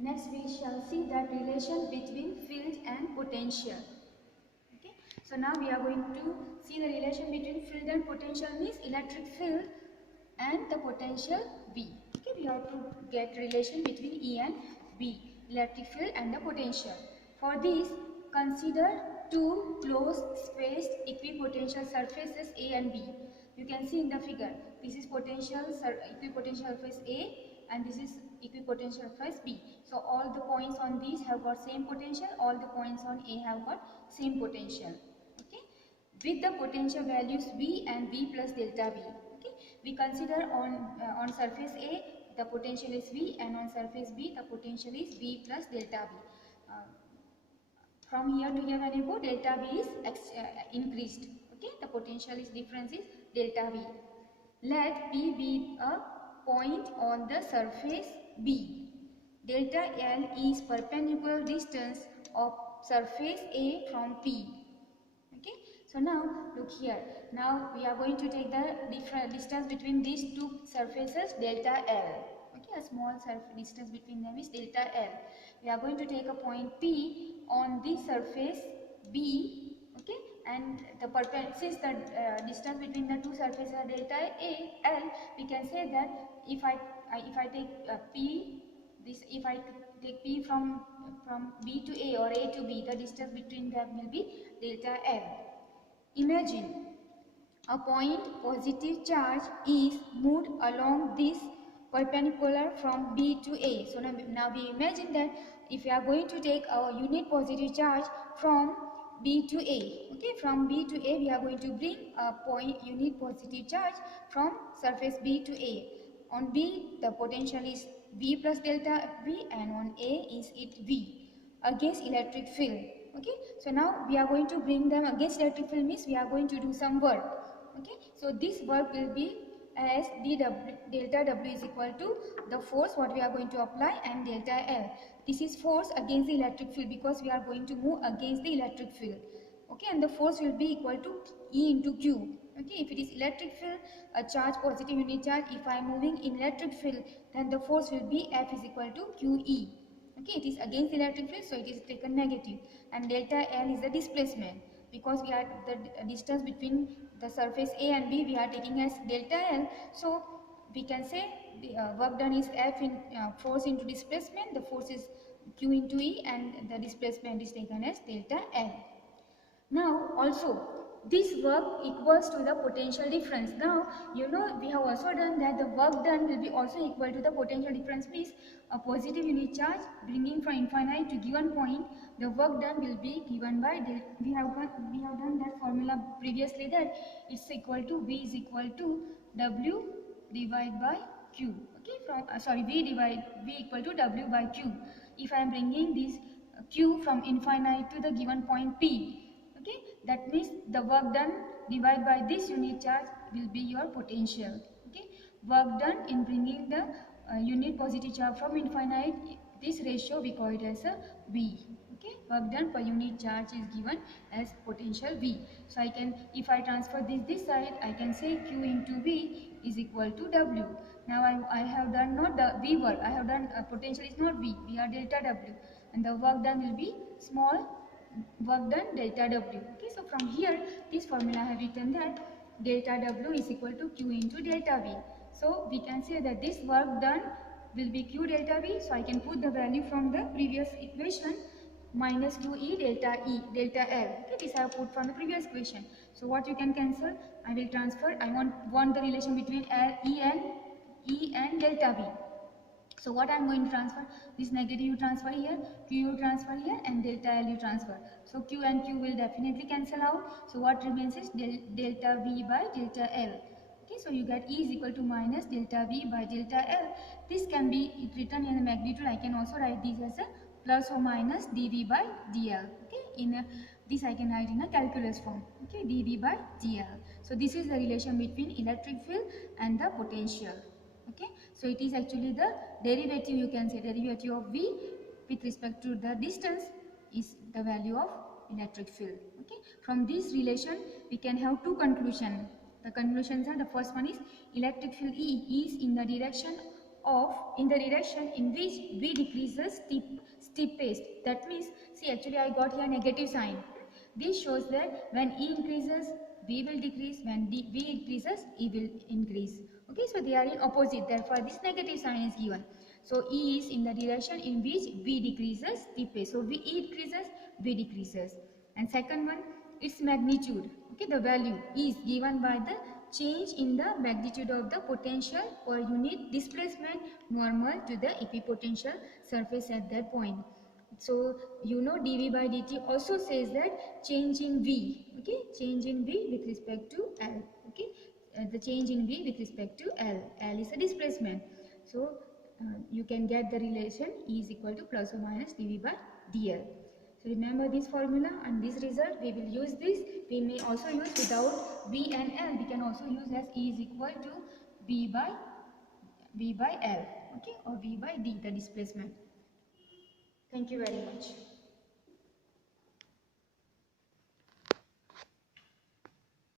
Next we shall see the relation between field and potential. Okay. So now we are going to see the relation between field and potential means electric field and the potential V. Okay. We have to get relation between E and V, electric field and the potential. For this, consider two closed spaced equipotential surfaces A and B. You can see in the figure, this is equipotential surface A and this is equipotential surface B. So all the points on these have got same potential, all the points on A have got same potential. Okay, with the potential values V and V plus delta V. Okay, we consider on surface A the potential is V and on surface B the potential is V plus delta V. From here to here when you go, delta V is increased. Okay, the potential is difference is delta V. Let P be a point on the surface B. Delta L is perpendicular distance of surface A from P. Okay, so now look here. Now we are going to take the different distance between these two surfaces, delta L. Okay, a small distance between them is delta L. We are going to take a point P on the surface B. Okay, and since the distance between the two surfaces are delta L, we can say that if I take P, if I take P from B to A or A to B, the distance between them will be delta L. Imagine a point positive charge is moved along this perpendicular from B to A. So now we imagine that if we are going to take our unit positive charge from B to A, okay, from B to A we are going to bring a point unit positive charge from surface B to A. On B the potential is V plus delta V and on A is it V against electric field. Okay, so now we are going to bring them against electric field means we are going to do some work. Okay, so this work will be as delta W is equal to the force what we are going to apply and delta L. This is force against the electric field because we are going to move against the electric field. Okay, and the force will be equal to E into Q. Okay, if it is electric field, a charge, positive unit charge, if I am moving in electric field, then the force will be F is equal to QE. Okay, it is against the electric field, so it is taken negative, and delta L is the displacement because we are the distance between the surface A and B we are taking as delta L. So we can say the work done is F in force into displacement, the force is Q into E, and the displacement is taken as delta L. Now also this work equals to the potential difference. Now you know we have also done that the work done will be also equal to the potential difference means a positive unit charge bringing from infinite to given point, the work done will be given by we have done that formula previously that it's equal to V is equal to W divided by Q. Okay, from V equal to W by Q. If I am bringing this Q from infinite to the given point P, okay, that means the work done divided by this unit charge will be your potential. Okay, work done in bringing the unit positive charge from infinite, this ratio we call it as a V. Okay, work done per unit charge is given as potential V. So I can, if I transfer this side, I can say Q into V is equal to W. Now I have done not the V work, I have done potential is not V, we are delta W, and the work done will be small work done delta W. Okay, so from here this formula I have written that delta W is equal to Q into delta V. So we can say that this work done will be Q delta V. So I can put the value from the previous equation minus QE delta delta L. Okay, this I have put from the previous equation. So what you can cancel, I will transfer. I want the relation between E and delta V. So what I am going to transfer, this negative you transfer here, Q you transfer here, and delta L you transfer. So Q and Q will definitely cancel out. So what remains is delta V by delta L. Okay, so you get E is equal to minus delta V by delta L. This can be written in the magnitude. I can also write this as a plus or minus dV by dl. Okay, this I can write in a calculus form. Okay, dV by dl. So this is the relation between electric field and the potential. Okay, so it is actually the derivative, you can say derivative of V with respect to the distance is the value of electric field. Okay, from this relation we can have two conclusions. The conclusions are, the first one is electric field E is in the direction of in the direction in which V decreases steepest. That means, see, actually I got here negative sign. This shows that when E increases, V will decrease. When V increases, E will increase. Okay, so they are in opposite. Therefore, this negative sign is given. So E is in the direction in which V decreases steepest. So E increases, V decreases. And second one, its magnitude. Okay, the value is given by the change in the magnitude of the potential per unit displacement normal to the equipotential surface at that point. So you know dV by dt also says that change in V, okay, change in V with respect to L, okay, the change in V with respect to L. L is a displacement. So you can get the relation E is equal to plus or minus dV by dl. So remember this formula and this result. We will use this. We may also use without V and L. We can also use as E is equal to V by L, okay, or V by D, the displacement. Thank you very much.